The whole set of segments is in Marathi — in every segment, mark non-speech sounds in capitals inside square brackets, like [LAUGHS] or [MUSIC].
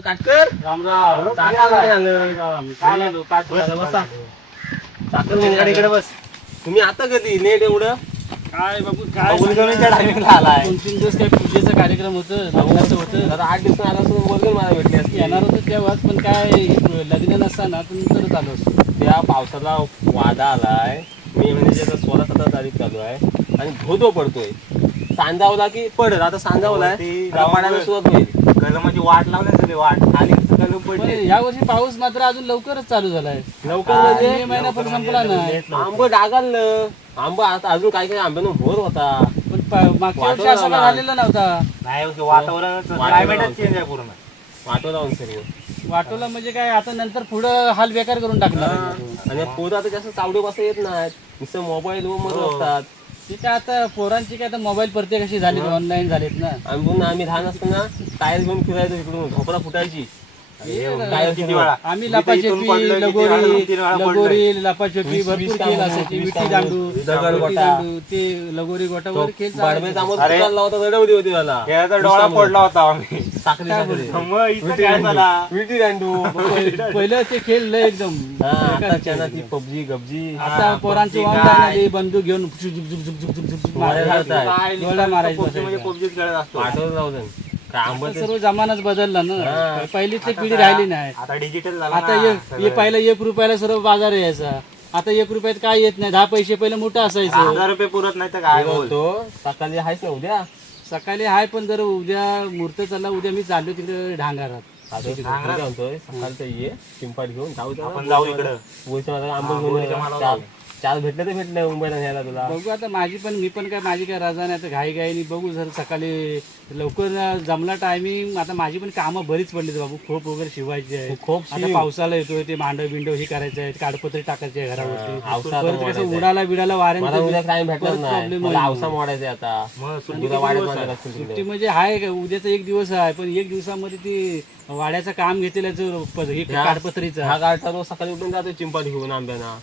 काटकर राम राम. चाकल नाही आलं. काय झालं? काय बस? बसा. तुम्ही आता कधी नेट एवढं? काय बाबू काय गुलगणीच्या टायमिंगला आलाय दोन तीन दिवस काय पूजेचा कार्यक्रम होतं लग्नाचं होतं. जरा आठ दिवस आला असं बोलगन मला भेटली असती येणार होतं तेव्हाच पण काय लग्न नसताना पण तरच आलो असतो. त्या पावसाला वादा आलाय. मे आता सोळा सतरा तारीख चालू आहे. आणि धोधो पडतोय. सांजावला की पडत आता सांजावलाय. ती आता पडायला सुरुवात होईल. कलमाची वाट लावली सगळी वाट. आणि कलम पण पडले या वर्षी पाऊस मात्र अजून लवकरच चालू झालाय. लवकर मे म्हणजे महिना पण संपला नाही. आंब डागाललं. आंबा आता अजून काही काही आंब्यानं भोर होता. पण पा- मागच्या वर्षी असं काय झालेलं नव्हता. नाही हो, वातावरण क्लायमेटच चेंज आहे पूर्ण. वाटो लावून सर्व वाटोला म्हणजे काय आता नंतर पुढं हाल बेकार करून टाकणार. आणि पोरं आता जास्त चावडे बसा येत नाहीत. नुसतं मोबाईल वर मध्ये असतात. ती काय आता पोरांची काय आता मोबाईल प्रत्येकाशी झाली? ऑनलाईन झालेत ना. आम्ही आम्ही लहान असताना टायर घेऊन फिरायचो इकडून झोपडा फुटायची. आम्ही लपाछपी लगोरी. लगोरी लपाछपी भरपूर खेळ असायचे विटी दांडू. दांडू ते लगोरी गोटावर खेळ खेळाचा डोळा पडला होता आम्ही. साखरी साखरी. मग इथं काय झाला? विटी दांडू पहि- पहिलं ते खेळ लय एकदम. हा ती पबजी गबजी. आता पोरांची? आली बंदूक घेऊन झुक झुक झुक झुक झुक झुक झुक मारायला मारायचा पबजी म्हणजे खेळत असतो. पाठवत जाऊ आता सर्व जमानाच बदलला ना. पहिलीच ती पिढी राहिली नाही. आता डिजिटल झाला आता एक हे पहिला एक रुपयाला सर्व बाजार यायचा. आता एक रुपयात काय येत नाही. दहा पैसे पहिलं मोठं असायचं. हजार रुपये पुरत नाही तर काय बोलतो सकाळी आहेस ना उद्या? सकाळी हाय पण जर उद्या मुहूर्त चालला उद्या मी चाललो तिकडे ढांगारात. सकाळचं ये चिंपाट घेऊन जाऊ आपण जाऊ इकडं. आंबट घेऊन चार भेटले तर भेटले मुंबईला न्यायला तुला. बघू आता माझी पण मी पण काय माझी काय रजा नाही आता घाई घाईनी बघू जर सकाळी लवकर जमला टायमिंग आता माझी पण कामं बरीच पडली बाबू खोप वगैरे शिवायची आहे. खोप आता शिव. पावसाला येतोय ते मांडव बिंडव हे करायचं आहे काडपत्री टाकायचे आहे घरावरती. आवसा परत कसं उडाला बिडाला मला वाऱ्याने उद्या टाइम भेटणार नाही. प्रॉब्लेम मला आवसा मोडायचे आता. सुट्टी तुला वाढत मारत असतील सुट्टी तिकडे. म्हणजे आहे का उद्याचा एक दिवस आहे पण एक दिवसामध्ये ती वाड्याचं काम घेतलेलं हे काडपत्रीचं. हा गाडचा रोज सकाळी उठून जातो चिंपाट घेऊन आंब्याना.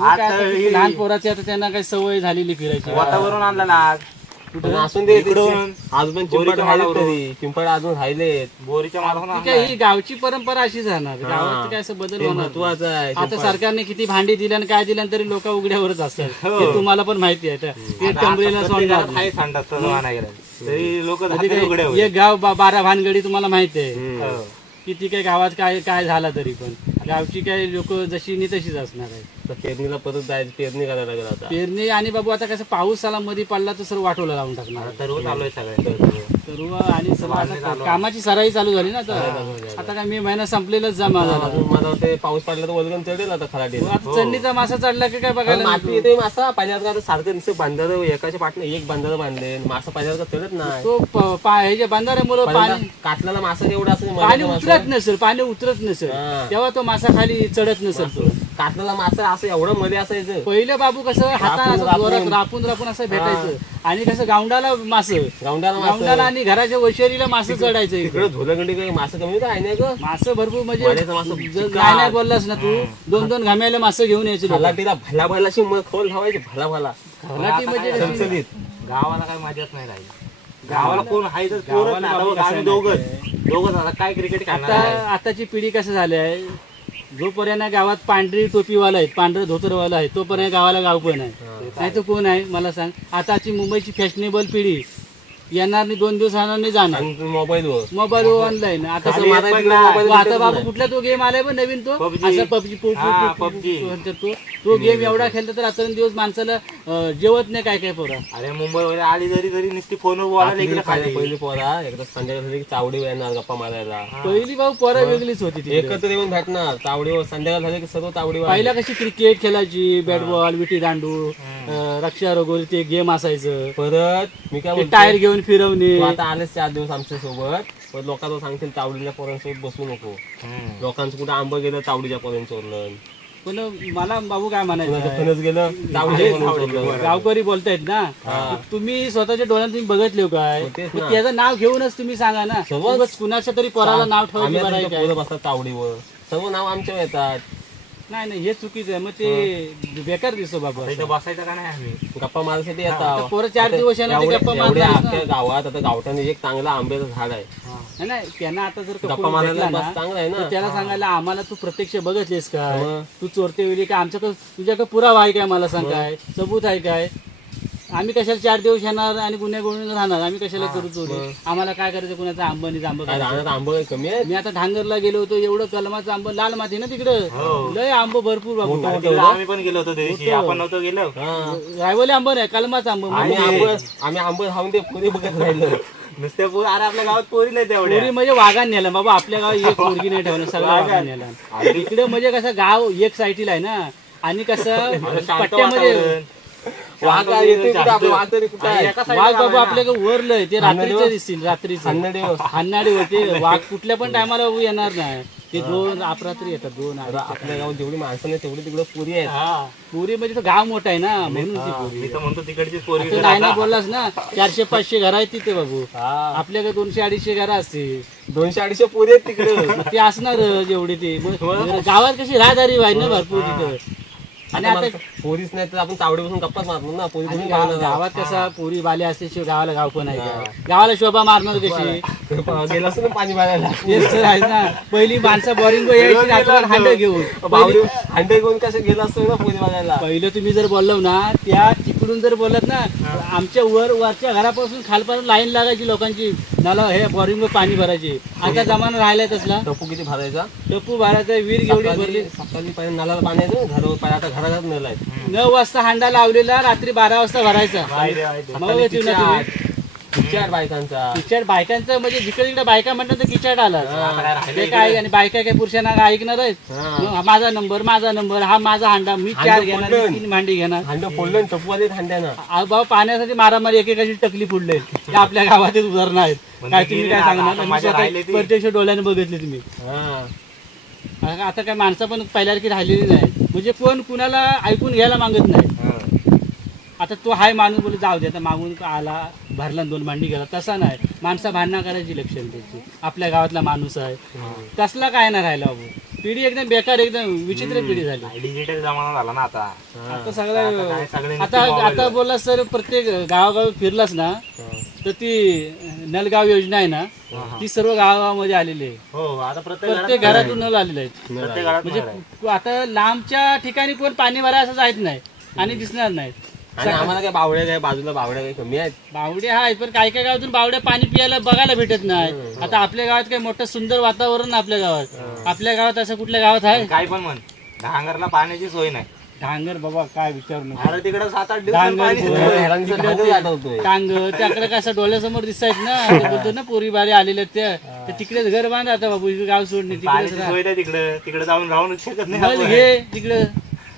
आता ही- लहान पोराची आता त्यांना काही सवय झालेली फिरायची. वातावरण आणलं ना आज. पण असून दे इकडून. अजून. तरी. चिंपाट अजून राहिलेत. बोरीच्या मालावरून ती काय ही गावची परंपरा अशीच राहणार गावात काय असं बदल ते होणार नाही. महत्वाचं आहे आता सरकारने किती भांडी दिली आणि काय दिलं तरी लोक उघड्यावरच असतात. ते तुम्हाला पण माहिती आहे. ते नाही. गेलं. तरी. लोक काय एक गाव बा- बारा भानगडी तुम्हाला माहिती आहे. हम्म. किती काय गावात काय काय झाला तरी पण. गावची काय लोक जशी नी तशीच असणार आहे तर पेरणीला परत जायचं पेरणी करायला लागेल आता. पेरणी आणि बाबू आता कसं पाऊस आला मध्ये पडला तर सर्व वाटोला लावून टाकणार. सर्व चालू आहे सगळं सर्व आणि सर्व आता कामाची सराई चालू झाली ना आता आता काय मे महिना संपलेलाच जमा झाला मला वाटतं पाऊस पडला तर वलगन चढेल आता खराटे आता चंडीचा मासा चढला की काय बघायला माती येते मासा. पाण्यात का सारखं नुसतं बांधार एकाच्या पाठनं एक बांधार बांधले. मासा पाण्यात का चढत नाही. तो प- पा- ह्याच्या बंधाऱ्यामुळे पाणी कातल्याला मासा एवढा असं पाणी उतरत नसेल पाणी उतरत नसेल हा. तेव्हा तो मासा खाली चढत नसेल तो कातल्याला मासा असं एवढं मध्ये असायचं. पहिलं बाबू कसं हाताने असं रापून- जोरात रापून. रापून असं भेटायचं. आणि कसं गावंडाला मास. गावंडाला मासा. गावंडाला आणि घराच्या वशेरीला मास चढायचं इकडं. झोलगंडी काही मासा कमी काय नाही ग? मास भरपूर म्हणजे मासं जर नाही नाही बोललास ना तू दोन दोन घाम्याला मास घेऊन यायचे लोकं. खलाटीला भला भलाशी मग खोल धावायचे भला भला खलाटी म्हणजे कशी? गावाला काय मजाच नाही राहिली. गावाला कोण आहे तर पोरच नाही. आता बघ, आम्ही दोघच. दोघच आता काय क्रिकेट खेळणार आता आहे? आताची पिढी कसं झाली आहे? जोपर्यंत गावात पांढरी टोपीवाला आहे पांढरं धोतरवाला आहे तोपर्यंत गावाला गाव पण आहे? नाही तर कोण आहे? मला सांग. आताची मुंबईची फॅशनेबल पिढी येणार नाही दोन दिवस राहणार नाही जाणार. मोबाईल वर. मोबाईल ऑनलाईन आता नाही. आता बाबा. कुठला तो गेम आलाय पण नवीन तो. PUBG. असा पबजी हा, PUBG. तो. तो गेम एवढा खेळला तर रात्रंदिवस माणसाला अं, जेवत नाही काय काय पोरा. अरे मुंबई वगैरे आली जरी तरी नुसती फोनवर बोलायला इकडे पहिली खाली. पहिली पोरा एकदा संध्याकाळी झाली की चावडी येणार गप्पा मारायला. पहिली भाऊ पोरं वेगळीच होती ती एकत्र येऊन भेटणार चावडीवर. संध्याकाळ झाली की सर्व चावडीवर पहिला कशी क्रिकेट खेळायची बॅट बॉल विटी दांडू. अं, रक्षा ते गेम असायचं. परत मी काय ते म्हणतो टायर घेऊन फिरवणे. तू आता आलेच चार दिवस आमच्यासोबत. पण लोकांना सांगतील चावडीच्या पोरांसोबत बसू नको. लोकांचं कुठं आंब गेलं चावडीच्या पोरांचं चोरलं पण मला बाबू काय म्हणायचं कुणाचं आहे? फणस गेलं चावडीच्या पोरांचं चोरलं गावकरी बोलतायत ना. तुम्ही स्वतःच्या डोळ्यात तुम्ही बघितले हो काय? मग तेच मग ना. त्याचं नाव घेऊनच तुम्ही सांगा ना. उगाच कुणाच्या तरी पोराला नाव ठेवायची आम्ही बरं आहे आता काय? पोरं बसतात चावडीवर. सर्व नाव आमच्या येतात. नाही नाही हे चुकीचं आहे. मग ते बेकार दिसतो बाबा आता इथं बसायचं का नाही आम्ही? गप्पा मारायसाठी आता येतात पोरं चार दिवस येणार ते एवढ्या गप्पा एवढ्या मारणार. ना. अख्ख्या गावात आता गावठाने एक चांगला आंब्याचं झाड आहे. नाही, नाही त्यांना आता जर गप्पा कपूर मारायला भेटला ना बस चांगला आहे तर ना त्याला सांगायला आम्हाला तू प्रत्यक्ष बघितलेस काय? मग. तू चोरते वेळी काय? आमच्याकडे तुझ्याकडे पुरावा आहे काय? मला सांग काय? सबूत आहे काय? आम्ही कशाला चार दिवस येणार आणि गुन्हे गुन्हे राहणार? आम्ही कशाला करू चोरी आम्हाला काय करायचं? कुणाचं आंबा आंबा काय आंबा काही कमी आहे मी आता ढांगरला गेलो होतो एवढं कलमाचं आंबा लाल माती ना तिकडं? लय आंब भरपूर बाबू. आम्ही पण गेलो होतो दिवशी. आपण नव्हतो गेलो. हा. रायवली आंबा नाही कलमाचा आंबा. आम्ही आंब आम्ही आंब खाऊन ते पुढे बघत राहिलो. नुसत्या पोरी अरे आपल्या गावात पोरी नाही तेवढ्या पोरी म्हणजे वाघान नेला बाबा आपल्या गावात एक मुलगी नाही ठेवलं सगळं वाघान. नेला. इकडे म्हणजे कसं गाव एक साईटीला आहे ना? आणि कसं पट्ट्यामध्ये. वाघ येते कुठं आपलं वाघ तरी कुठं आहे? वाघ बाबा आपल्याकडे वरलंय ते रात्रीचे दिसतील रात्रीचे. हन्नडे हन्नाडी होते वाघ कुठल्या पण टायमाला येणार नाही. ते दोन अपरात्री येतात दोन अडीच. आपल्या गावात जेवढी माणसं नाही तेवढी तिकडे पुरी आहेत. हा. पुरी म्हणजे तो गाव मोठा आहे ना म्हणून ती पुरी. मी तर म्हणतो तिकडची पोरगी नाही ना बोललास ना चारशे पाचशे घर आहेत तिथे बाबू. हा. आपल्याकडे दोनशे अडीचशे घर असतील. दोनशे अडीचशे पुरी आहेत तिकडे. ते असणार जेवढे ते. मग गावात कशी राहदारी आहे ना भरपूर तिथं. आणि आता पोरीच नाही तर आपण चावडी बसून गप्पाच मारतो ना पोरी आणि गाव- गावात कसा पोरी बाले असल्याशिवाय गावाला गाव पण आहे का? गावाला शोभा मारणार कशी? गेला असतो ना पाणी भरायला तेच तर आहे ना. पहिली माणसं बोरिंग यायची रात्रभर हांड घेऊन. हंडे घेऊन कसं गेला असतो ना पोरी बघायला पहिलं तुम्ही जर बोललो ना त्या तिकडून जर बोलत ना आमच्या वर वरच्या घरापासून खालपर्यंत लाईन लागायची लोकांची. नला हे बोरिंग पाणी भरायची. आता जमाना राहिलाय तसला. टपू किती भरायचा? टप्पू भरायचा विहीर एवढी भरली. सकाळी पाहिजे नळाला पाणी येतं घरावर पाय आता घराघरात आहेत नऊ वाजता हांडा लावलेला रात्री बारा वाजता भरायचा. मग विचार बायकांचा. किचड बायकांचं म्हणजे जिकडे तिकडे बायका म्हणतात तर किचड आला. काय राहिलं ते काय आणि बायका काय पुरुषांना काय ऐकणार आहेत? हा. माझा नंबर माझा नंबर हा माझा हांडा मी चार घेणार. मी तीन भांडी घेणार. हंड फोडलं आणि टपू आले हंड्यानं. आ- भाऊ पाण्यासाठी मारामारी एकेकाची टकली फुडले आपल्या गावातच उदाहरणं आहेत. काय तुम्ही काय सांगणार. प्रत्यक्ष डोळ्याने बघितले तुम्ही. आता काय माणसं पण पहिल्यासारखी राहिलेली नाही. म्हणजे कोण कुणाला ऐकून घ्यायला मागत नाही. आता तो हाय माणूस बोले जाऊ दे आता मागून आला. भरला दोन भांडी गेला. तसा नाही. माणसं भांडणं करायची लक्षण त्याची. आपल्या गावातला माणूस आहे. तसला काय नाही राहिला बाबू. पिढी एकदम बेकार एकदम विचित्र पिढी झाली. डिजिटल जमाना झाला ना आता. आता सगळं आता आता बोललास सर प्रत्येक गावागावी फिरलास ना तर ती नलगाव योजना आहे ना ती सर्व गावामध्ये आलेली आहे. हो प्रत्येक घरातून नल आलेले आहेत. म्हणजे नळ आता लांबच्या ठिकाणी कोण पाणी भराय असं जायत नाही आणि दिसणार नाही. आणि आम्हाला काय बावड्या काय बाजूला बावड्या काही कमी आहेत? बावडे आहेत पण काही काही गावातून बावड्या पाणी पियाला बघायला भेटत नाही. आता आपल्या गावात काय मोठं सुंदर वातावरण आहे आपल्या गावात. आपल्या गावात असं कुठल्या गावात आहे? काय पण म्हण. डांगरला पाण्याची सोय नाही. डांगर बाबा काय विचारू नका. अरे तिकडे सात आठ दिवस डांगर पाणी आठवतोय त्याकडे कसं डोळ्यासमोर दिसतायत ना? [LAUGHS] ते बोलतो ना पोरी बारी आलेले त्या तर तिकडेच घर बांध आता बाबू इकडे गाव सोडणे तिकडेच पाण्याची राहा सोय नाही तिकडे. तिकडे जाऊन राहूनच शकत नाही मग आपण. घे तिकडे.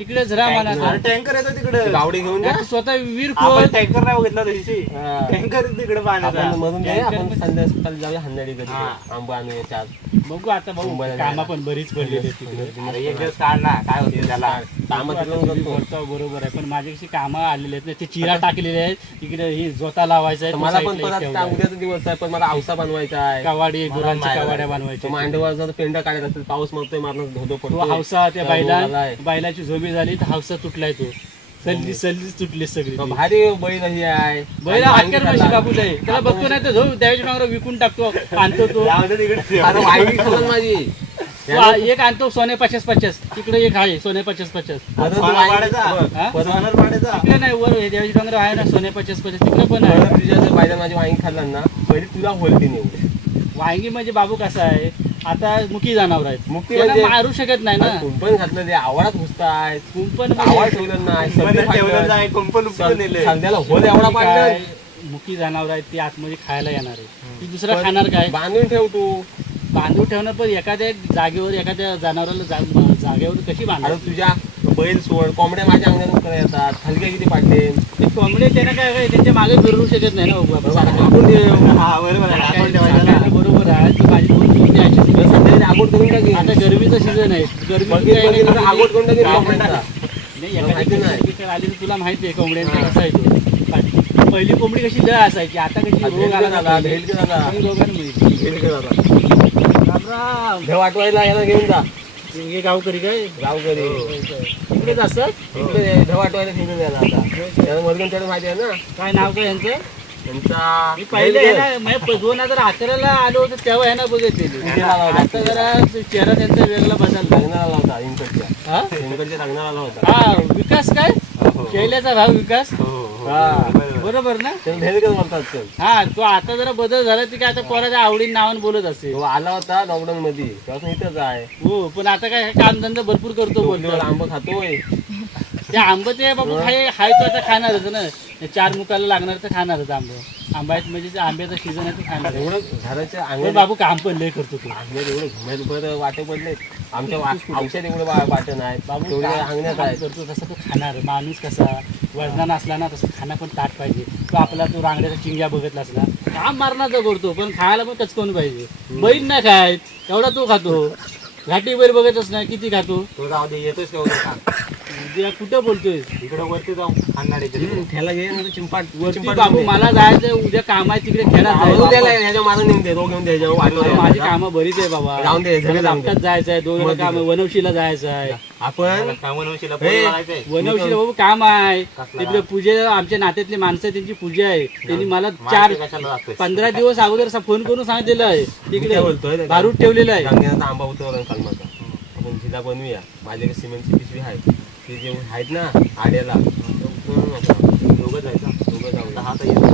तिकडेच राहा अरे टँकर येतो तिकडे. बावडी घेऊन जा. स्वतः विहीर आपण खोल. टँकर नाही बघितला त्या दिवशी. हा. टँकर तिकडे पाण्याचा आपण मधून जाऊया आपण संध्या सकाळी जाऊया हंडाडी कधी आंबा आणूया चार बघू आता भाऊ कामा पण बरीच पडलेली आहेत तिकडे. अरे एक दिवस काढ ना काय होते त्याला? कामात आता तुम्ही करतो. बरोबर आहे पण माझ्याशी कामं आलेले आहेत ना ते चिरा टाकलेले आहेत. तिकडे ही जोता लावायचा आहे तो मला पण साईडला परत. उद्याचा दिवस आहे पण मला औसा बनवायचा आहे. कवाडी गुरांच्या कवाड्या तो बनवायच्या मांडवाचा पेंडा काढायचा असेल पाऊस मरतोय मारणं धोधो तो पडतो हौसा त्या बैला. बैलाची झोबी झाली तर हौसा तुटलाय तो. सल्ली सल्लीच तुटली सगळी ती. भारी बैल ही आहे. बैल हातकर म्हशी कापूच आहे. त्याला बघतो नाही तर झोप त्याच्या नावावर विकून टाकतो आणतो तो. अरे वाईट माझी. तो आ- एक आणतो सोने पचास पचास. तिकडे एक आहे सोने पचास पचास. परत? हा? तिकडे नाही वर हे देवाची डोंगर आहे ना सोने पचास पचास. तिकडे पण आहे. तुझ्या जर बायला माझी वाईन खाल्लं ना पहिले तुला होलती नाही वांगी म्हणजे बाबू कसा आहे? आता मुकी जनावर आहेत. मुकी त्यांना म्हणजे- मारू शकत नाही ना? कुंपण घातलं ते आवारात घुसताय कुंपण आवाज म्हणजे ठेवलं नाही ठेवलं. नाही. कुंपण नेले संध्याला होल एवढा पाडलं. काय, मुकी जनावर आहेत ती आतमध्ये खायला येणार आहे. ती दुसरा खाणार काय? बांधून ठेव तू. बांधून ठेवणं पण एखाद्या जागेवर एखाद्या जनावराला जा- जागेवर कशी अरे बांधार तुझ्या बैल सोड कोंबड्या माझ्या अंगणात उकळ्या येतात. हलके किती पाडले? ते कोंबडे त्यांना काय काय त्यांच्या मागे फिरू शकत नाही ना बाबू आपण. आपण ठेव. हा बरोबर आहे. आपण काय- ठेवायचं. ना. बरोबर आहे. ती माझी दोन कोंबडी अशीच आहे. संध्याकाळी आगोट करून टाकी आता गरमीचं सीझन आहे. गरमी बघित नाही- आगोट करून टाकी काय कोंबड्यांचा. नाही माहिती एखादी नाही. आली तर तुला माहिती आहे कोंबड्यांचा कसा आहे तो. पहिली कोंबडी कशी लय असायची आता कशी रोग भेल आला झाला, भेल झाला. रोगांमुळे आठवायला याला घेऊन जा. हे गावकरी काय? गावकरी. इकडेच असतात? इकडे धवाटवायला फिरून द्या ना आता. त्याला मधून त्याला माहिती आहे ना. काय नाव काय यांचं? त्यांचा मी पहिले आहे ना म्हणजे दोन हजार अकराला आलो होतो तेव्हा आहे ना बघितलेली. आता जरा चेहरा त्यांचा वेगळा बदलला. लग्नाला आला होता हा? इंकटच्या लग्नाला आला होता. हा विकास काय? शैल्याचा भाव विकास? हो, हो. हा बरोबर. ना? त्याला भेदकच म्हणतात हा तो आता जरा बदल झाला की आता पोराच्या आवडीने नावाने बोलत असेल. तो आला होता लॉकडाऊन मध्ये तेव्हा इथंच आहे. हो पण आता काय कामधंदा भरपूर करतो बोलतो आंब खातोय. ते आंब ते बाबू खाय हाय तो आता खाणारच ना. ते चार मुकाला लागणार तर खाणारच आंब. आंबा आहेत म्हणजे ते आंब्याचा सीझन आहे तो खाणार एवढं घराच्या पण अंगण बाबू काम पण लय करतो तू. अंगणात एवढे बरं वाटे पडले आमच्या वा- औषध एवढे वा- वाटे नाही. बाबू तेवढे काम- अंगणात काम आहे. करतो तसं तो खाणार. माणूस कसा? वजनानं असला ना तसं खाणं पण ताट पाहिजे. तो आपला तो रांगड्याचा चिंग्या बघितला असला. काम मारण्याचा करतो पण खायला पण कचकवून पाहिजे. बैल नाही खाय तेवढा तो खातो. घाटी बैल बघतच नाही. किती खातो? तो जाऊ दे येतोच का उद्या कुठं बोलतोय इकडं वरती जाऊ चिंपाट वरती बाबू. मला जायचं उद्या काम आहे तिकडे खेळात आवरून जायचं. द्यायला ह्याच्या मारून नेऊन दे रोग घेऊन द्यायच्या माझी कामं बरीच आहे बाबा. जाऊन दे, सगळं जाऊन जायचं आहे काम. वनवशीला जायचं आहे आपण? वनवशीला बाबू काम आहे? तिकडे पूजे आमच्या नात्यातली माणसं आहे, त्यांची पूजा आहे. त्यांनी मला चार पंधरा दिवस अगोदर फोन करून सांगितलेलं आहे. काय बोलतोय तिकडे बारूद ठेवलेलं आहे. आंबा उतरवला कलमाचा आपण झिला बनवूया. माझ्याकडे सिमेंटची पिशवी आहे. ते जे आहेत ना आड्याला. दोघं जायचं दोघं. दहा त्याला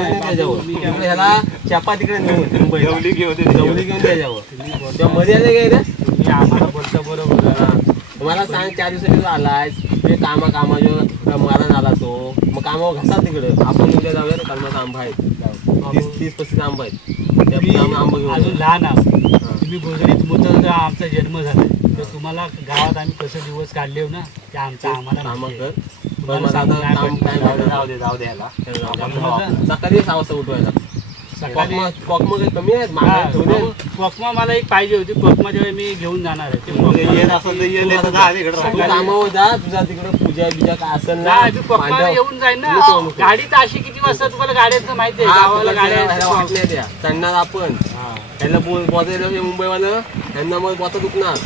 तिकडे ह्याला चापा तिकडे जेवली जवली घेऊन तेव्हा मध्ये आले काय रे? तुम्ही आम्हाला बोलता बरोबर आहे. मला सांग चार दिवसांनी तू आलाय ते कामा कामाच्या मारा आला तो. मग कामावर घसा तिकडे. आपण उद्या जाऊया ना कलमाचा आंबा आहे. तीस तीस पस्तीस आंबा आहेत. त्या तुम्ही आंबा आंबा घेऊन अजून जाऊ. लहान आहात. तुम्ही गोजरीत मोठं आमचा जन्म झालाय. तर तुम्हाला गावात आम्ही कसं दिवस काढले हो ना ते आमचं आम्हाला माहिती आहे. तुम्हाला मला सांगून नाही. सकाळी सहा वाजता उठवायला सकाळी कॉकमग कमी आहेत? हा, ठेवले एक पाहिजे होती. कोकमा जेव्हा मी घेऊन जाणार आहे ते तिकडं तू राहू. कामावर जा तुझा तिकडे पूजा बिजा काय असेल ना नाही, मी कोकमाला मांडव. येऊन जाईन ना. गाडी तर अशी किती वाजता तुम्हाला गाड्यांचं माहिती आहे? हा, गावाला तुला गाड्या ह्याला चढणार आपण. हा. ह्याला बोल मुंबईवालं त्यांना मग बोता दुखणार.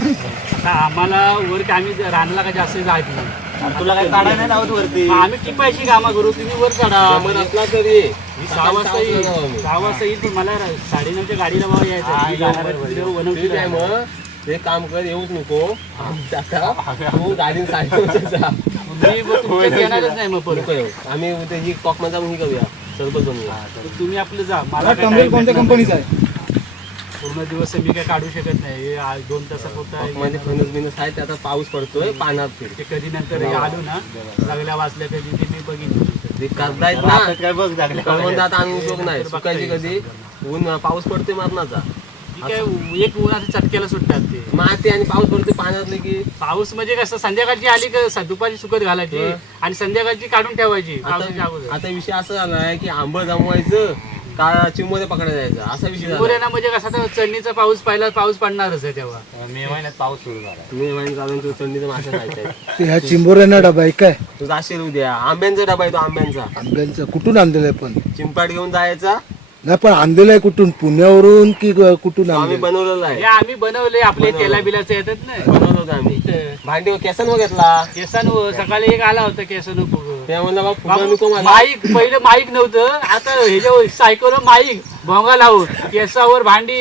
आता आम्हाला वर की आम्ही रानाला का जास्त जात नाही. तुला काय काढायला नाही लावत वरती? आम्ही टिपायची कामं करू तुम्ही वर चढा. असला तरी. मी सहा वाजता येईल सहा वाजता येईल पण मला साडेनऊच्या गाडीला बाबा यायचं हा, मी या, जाणार आहे बरोबर. तिकडे ठीक वनवशीला. आहे मग. ते काम कर येऊच नको. आता तू गाडी साडेनऊच्या जा. मी मग तुमच्यात येणारच नाही मग परत. नको येऊ. आम्ही उद्या ही कॉकमध्ये जाऊन ही करूया. सरबत बनवूया तर तुम्ही आपलं जा. मला काय. कंपनीचा आहे? पूर्ण दिवस मी काय काढू शकत नाही. हे आज दोन तासापुरता कॉकमध्ये फणस बिनस आहे ते आता पाऊस पडतोय पाण्यात फिर. ते कधी नंतर हे आलो ना लागल्या वाचल्या कधी ते मी बघितलं. ते करतायत ना. काय बघ लागले कळवंत आता आणून उपयोग नाही. सुकायची कधी? ऊन पाऊस पडतोय मरणाचा. ती काय एक चटक्याला सुटतात ते. माती आणि पाऊस पडतोय पाण्यातले की. पाऊस म्हणजे कसं संध्याकाळची आली का स- दुपारची सुकत घालायची हं. आणि संध्याकाळची काढून ठेवायची पावसाच्या आता अगोदर. आता विषय असा झालाय की आंबं जमवायचं का चिंबोरे पकडायला जायचं असा विषय झाला. ना म्हणजे कसा तर चढणीचा पाऊस पहिला पाऊस पडणारच आहे तेव्हा. मे महिन्यात पाऊस सुरू झाला. मी वाईन चालून तू थंडीचं मासे खायचंय ते ह्या चिंबोऱ्यांना डबा आहे काय? तू जाशील उद्या आंब्यांचा डबा आहे तो आंब्यांचा. आंब्यांचं. कुठून आणलेलं आहे पण? चिंपाट घेऊन जायचा. नाही पण आणलेलं आहे कुठून? पुण्यावरून की ग- कुठून तो आम्ही आणलेलं बनवलेला हे आहे आम्ही बनवले आपले तेला बिलाचे येतात ना. बनवलं होतं आम्ही. ते भांडी केसन घेतला. केसांवर सकाळी एक आला होता केसन ते म्हणलं बा फुगा नको मला माईक पहिलं माईक नव्हतं. आता ह्याच्यावर सायकल माईक भोंगा लावून. केसावर भांडी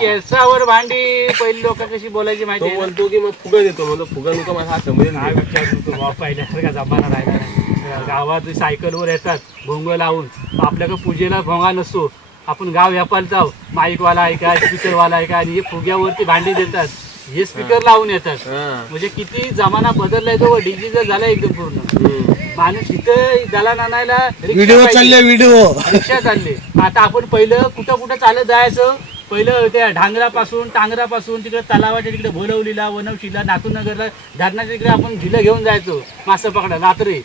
केसावर भांडी. पहिली लोक कशी बोलायची तो माहिती आहे ना? बोलतो की मग फुगा देतो म्हणलं फुगा नको मला हा कमरेल काय विचार करतो बाबा पहिल्यासारखा जमाना राहिला नाही. गावात सायकलवर येतात भोंग लावून. आपल्याकडे पूजेला भोंगा नसतो. आपण गाव व्यापारत जाऊ माईकवाला आहे का स्पीकरवाला आहे का आणि हे फुग्यावरती भांडी देतात. हे स्पीकर लावून येतात. हा. म्हणजे किती जमाना बदललाय तो डिजिटल झाला एकदम पूर्ण. हम्म. माणूस इथं दलाल आणायला व्हिडिओ. चालले व्हिडिओ. रिक्षा चालले. आता आपण पहिलं कुठं कुठं चालत जायचं? पहिलं त्या ढांगरापासून टांगरापासून तिकडे तलावाच्या तिकडे भोलवलीला वनवशीला नातूनगरला धरणाच्या तिकडे आपण झिलं घेऊन जायचो. मासं पकडा रात्री.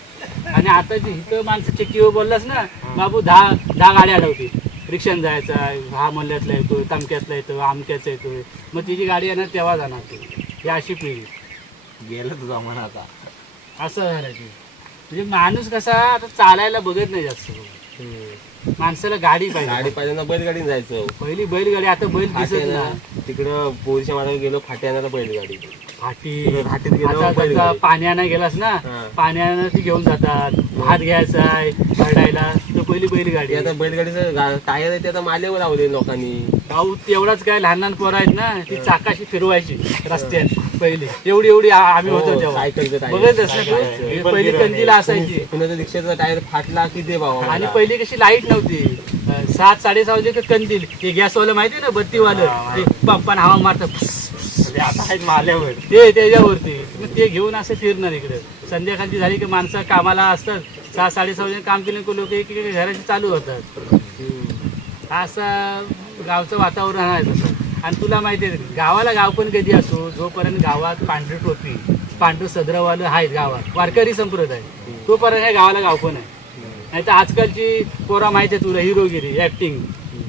आणि आता जे इथं माणसं चक्कीवर बोललास ना बाबू दहा दहा गाड्या अडवतील रिक्षाने जायचा हा मल्ल्यातला येतोय तमक्यातला येतो आमक्याचा येतोय. मग तिची गाडी येणार तेव्हा जाणार ती. ही अशी पिढी. गेलं तुझा मन आता. असं झालं ते म्हणजे माणूस कसा आता चालायला बघत नाही जास्त. माणसाला गाडी पाहिजे. गाडी पहिल्यांदा बैलगाडीने जायचं. पहिली बैलगाडी आता बैल दिसत नाही. तिकडं पोरीच्या मार्गावर गेलो फाट्यानं बैलगाडी. फाटी घाटीत गेलो आता बैलगाडी. कसं पाण्यानं गेलास ना हा. पाण्यानं ती घेऊन जातात. भात घ्यायचा आहे भरडायला तर पहिली बैलगाडी. ते आता बैलगाडीचं गा- टायर आहे ते आता मालेवर लावले लोकांनी. गाव तेवढाच काय लहान लहान पोरं आहेत ना ती चाकाशी फिरवायची रस्त्यात पहिली. एवढी एवढी आ- आम्ही होतो हो, तेव्हा सायकलचं टायर. बघतच ना तू? सायकलचं. हे पहिली कंदीला असायची. कुणाच्या रिक्षाचा टायर फाटला की दे बाबा आणि मला. पहिली कशी लाइट नव्हती. अं, सात साडेसहा वाजे का कंदील. ते गॅसवालं माहिती ना बत्तीवालं? ते पंपान हवा मारतं आता आहेत माल्यावर. ते त्याच्यावरती. मग ते घेऊन असं फिरणार इकडे. संध्याकाळची झाली की माणसं कामाला असतात. सहा साडेसहा वाजे काम केले की लोक एक घराचे चालू होतात. असं गावचं वातावरण आहे तसं. आणि तुला माहिती आहे गावाला गाव पण कधी असो जोपर्यंत गावात पांढरी टोपी पांढरं सदरवालं आहेत गावात वारकरी संप्रदाय तोपर्यंत हे गावाला गाव पण आहे. नाही तर आजकालची पोरा माहिती आहे तुला हिरोगिरी ऍक्टिंग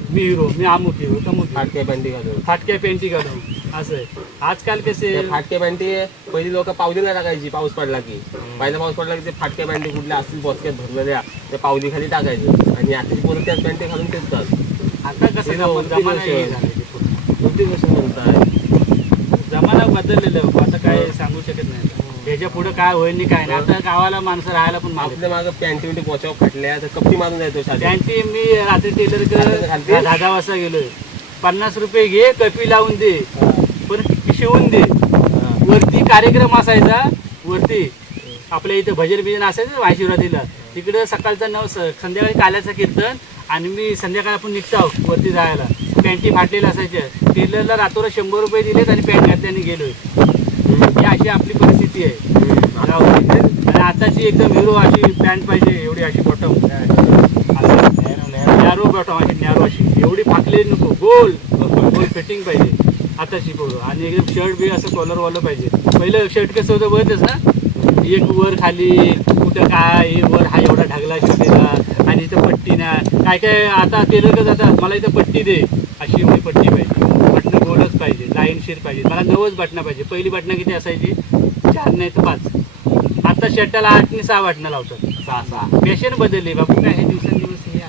मी हिरो मी अमुक हिरो तमुक फाटक्या पॅन्टी घालून. फाटक्या पेंटी घालून. असं आहे. आजकाल कसे त्या फाटक्या पॅन्टी पहिली लोक पावलीला टाकायची पाऊस पडला की. पहिला पाऊस पडला की ते फाटक्या पॅन्टी कुठल्या असतील बॉस्क्यात भरलेल्या त्या पावली खाली टाकायचं. आणि आताची पोरं त्याच पॅन्टी घालून फिरतात. आता कसं जमा- जमाना हे. कोणती गोष्ट म्हणताय जमाना बदललेलं आहे. आता काय सांगू शकत नाही. ह्याच्या पुढे काय होईल नाही काय नाही. आता गावाला माणसं राहायला पण मागत आपल्या मागं पॅन्टी बिंटी पोचाव फाटल्या तर कपटी मारून जायचो शाळेत. त्यांची मी रात्री टेलर दहा वाजता गेलोय. पन्नास रुपये घे कपी लावून दे. पण शिवून दे वरती कार्यक्रम असायचा. वरती आपल्या इथं भजन बिजन असायचं महाशिवरात्रीला तिकडं सकाळचं नऊ संध्याकाळी काल्याचं कीर्तन आणि मी संध्याकाळी आपण निघतो वरती जायला. पॅन्टी फाटलेल्या असायच्या टेलरला रातोरा शंभर रुपये दिलेत आणि पॅन्ट घातल्याने गेलोय. ही अशी आपली परिस्थिती आहे. आणि आताची एकदम हिरो अशी पॅन्ट पाहिजे एवढी अशी बॉटम नॅरो बॉटम अशी नॅरो अशी. एवढी फाकलेली नको. गोल. गोल फिटिंग पाहिजे. आताची पोरं आणि एकदम शर्ट बी असं कॉलर वालं पाहिजे. पहिलं शर्ट कसं होतं बघतेस ना? एक वर खाली कुठं काय हे वर हा एवढा ढगला शिवलेला आणि इथं पट्टी ना. काय काय आता टेलर का जातात मला इथं पट्टी दे. अशी एवढी पट्टी पाहिजे. बटणं गोलच पाहिजे. लाईनशीर पाहिजे. मला नवच बटणं पाहिजे. पहिली बटणं किती असायची? चार नाही तर पाच. आता शर्टाला आठ आणि सहा बटणं लावतात. सहा सहा. फॅशन बदलली बाबू. काय हे दिवसेंदिवस हे.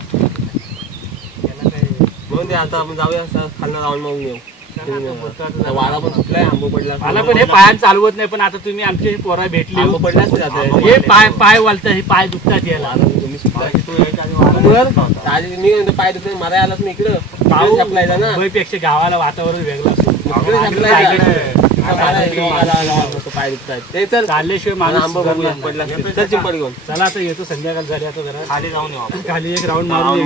त्याला काय? म्हणून ते आता आपण जाऊया. असं खालनं राऊंड मारून येऊ. वारा पण सुटलाय आंबो पडला मला पण हे पायात चालवत नाही पण आता तुम्ही आमची पोरा भेटली. आंबो पडलाच हे पाय पाय वालत हे पाय दुखतात याला. तुम्ही मी पाय दुखते मला आलाच नाही इकडं. पाऊस ना. मुंबईपेक्षा गावाला वातावरण वेगळं असतं. पाय दुखतायत. ते चल. चालल्याशिवाय मला माणूस आंबो सुधारणार बघूया. नाही. पडला. चल चिंपड घेऊन. चला आता येतो संध्याकाळ झाली आता जरा खाली जाऊन. खाली एक राऊंड मारून.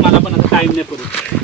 मला पण आता टाइम नाही पडू